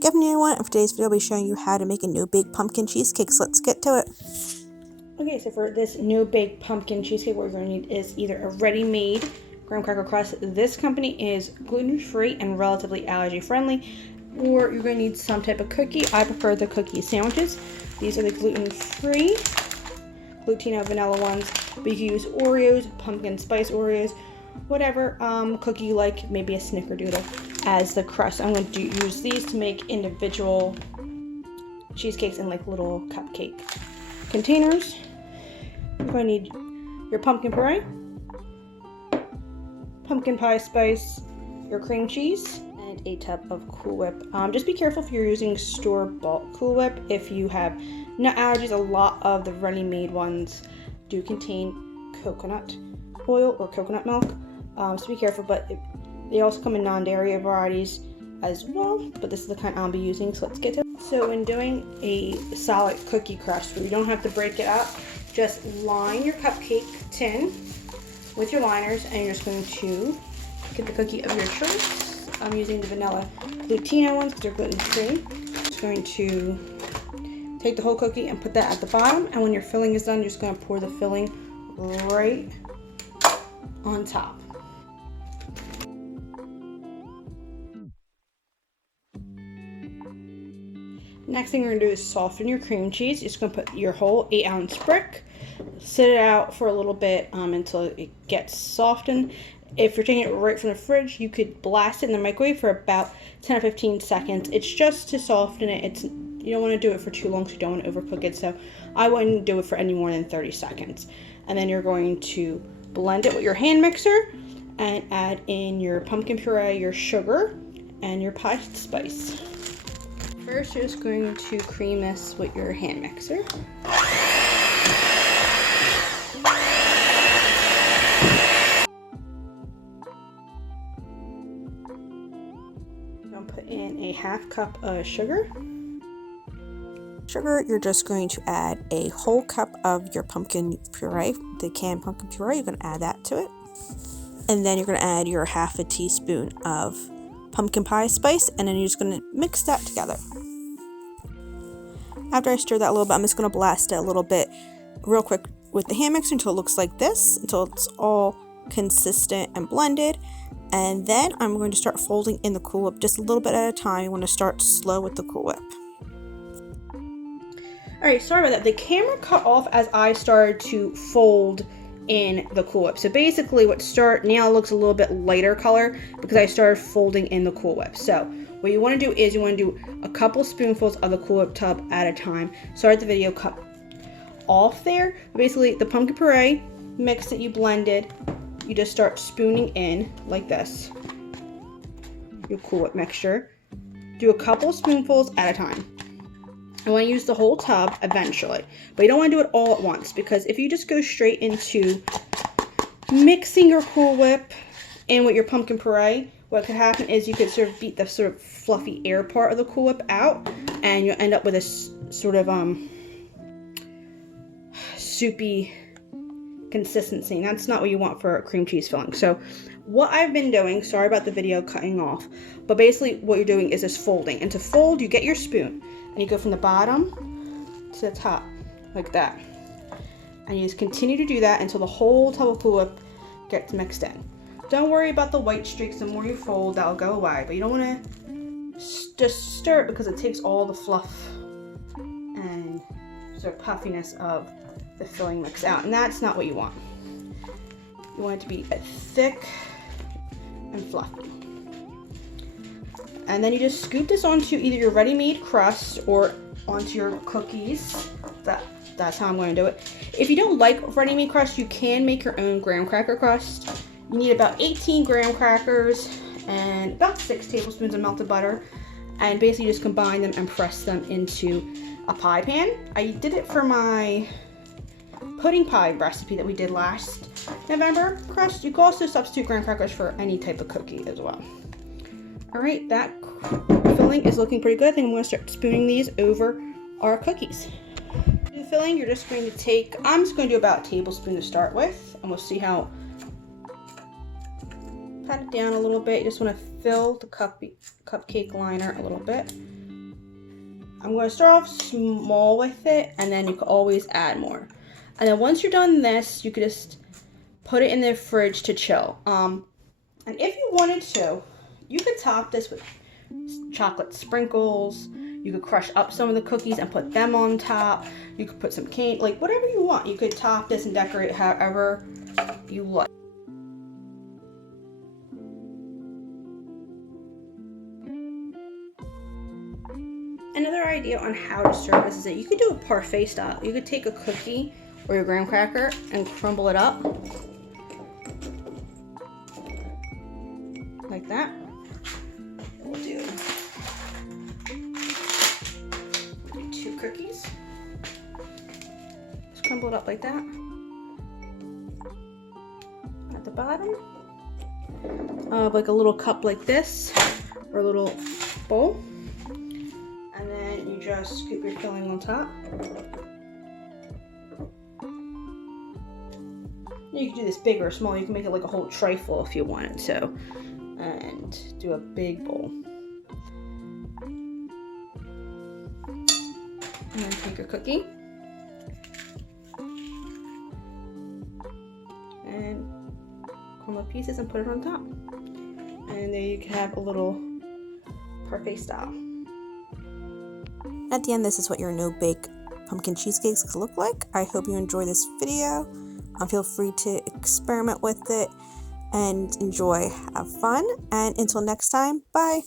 Good afternoon, everyone. For today's video, I'll be showing you how to make a new baked pumpkin cheesecake. So let's get to it. Okay, so for this new baked pumpkin cheesecake, what you're going to need is either a ready-made graham cracker crust. This company is gluten-free and relatively allergy-friendly, or you're going to need some type of cookie. I prefer the cookie sandwiches. These are the gluten-free, Glutino vanilla ones, but you can use Oreos, pumpkin spice Oreos, whatever cookie you like, maybe a snickerdoodle as the crust. I'm going to use these to make individual cheesecakes in like little cupcake containers. You're going to need your pumpkin puree, pumpkin pie spice, your cream cheese, and a tub of Cool Whip. Just be careful if you're using store-bought Cool Whip. If you have nut allergies, a lot of the ready-made ones do contain coconut oil or coconut milk, so be careful, but they also come in non-dairy varieties as well, but this is the kind I'll be using, so let's get to it. So when doing a solid cookie crust, you don't have to break it up, just line your cupcake tin with your liners, and you're just going to get the cookie of your choice. I'm using the vanilla Glutino ones because they're gluten-free. Just going to take the whole cookie and put that at the bottom, and when your filling is done, you're just going to pour the filling right on top. Next thing you're going to do is soften your cream cheese. You're just going to put your whole 8-ounce brick, sit it out for a little bit until it gets softened. If you're taking it right from the fridge, you could blast it in the microwave for about 10 or 15 seconds. It's just to soften it. You don't want to do it for too long, so you don't want to overcook it. So I wouldn't do it for any more than 30 seconds. And then you're going to blend it with your hand mixer and add in your pumpkin puree, your sugar, and your pie spice. First, you're just going to cream this with your hand mixer. I'm going to put in a half cup of sugar. You're just going to add a whole cup of your pumpkin puree, the canned pumpkin puree. You're going to add that to it. And then you're going to add your half a teaspoon of pumpkin pie spice, and then you're just going to mix that together. After I stir that a little bit, I'm just going to blast it a little bit real quick with the hand mixer until it looks like this, until it's all consistent and blended. And then I'm going to start folding in the Cool Whip just a little bit at a time. You want to start slow with the Cool Whip. Alright, sorry about that. The camera cut off as I started to fold in the Cool Whip. So basically now it looks a little bit lighter color because I started folding in the Cool Whip. So what you want to do is you want to do a couple spoonfuls of the Cool Whip tub at a time. Sorry the video cut off there. Basically the pumpkin puree mix that you blended, you just start spooning in like this. Your Cool Whip mixture. Do a couple spoonfuls at a time. I want to use the whole tub eventually, but you don't want to do it all at once, because if you just go straight into mixing your Cool Whip in with your pumpkin puree, what could happen is you could sort of beat the sort of fluffy air part of the Cool Whip out, and you'll end up with this sort of soupy consistency, and that's not what you want for a cream cheese filling. So what I've been doing, sorry about the video cutting off, but basically what you're doing is just folding. And to fold, you get your spoon and you go from the bottom to the top like that, and you just continue to do that until the whole tub of Cool Whip gets mixed in. Don't worry about the white streaks. The more you fold, that'll go away, but you don't want to just stir it because it takes all the fluff and sort of puffiness of the filling mix out, and that's not what you want. You want it to be thick and fluffy. And then you just scoop this onto either your ready-made crust or onto your cookies. That's how I'm going to do it. If you don't like ready-made crust, you can make your own graham cracker crust. You need about 18 graham crackers and about 6 tablespoons of melted butter. And basically just combine them and press them into a pie pan. I did it for my pudding pie recipe that we did last November crust. You can also substitute graham crackers for any type of cookie as well. Alright, that filling is looking pretty good. I think I'm going to start spooning these over our cookies. The filling, you're just going to take, I'm just going to do about a tablespoon to start with, and we'll see how, pat it down a little bit. You just want to fill the cupcake liner a little bit. I'm going to start off small with it, and then you can always add more. And then once you're done this, you could just put it in the fridge to chill. And if you wanted to, you could top this with chocolate sprinkles. You could crush up some of the cookies and put them on top. You could put some candy, like whatever you want. You could top this and decorate however you like. Another idea on how to serve this is that you could do a parfait style. You could take a cookie or your graham cracker and crumble it up like that. We'll do 2 cookies. Just crumble it up like that. At the bottom of like a little cup like this or a little bowl. And then you just scoop your filling on top. You can do this big or small. You can make it like a whole trifle if you wanted to. And do a big bowl. And then take your cookie. And crumble pieces and put it on top. And there you can have a little parfait style. At the end, this is what your no-bake pumpkin cheesecakes could look like. I hope you enjoy this video. Feel free to experiment with it and enjoy, have fun. And until next time, bye.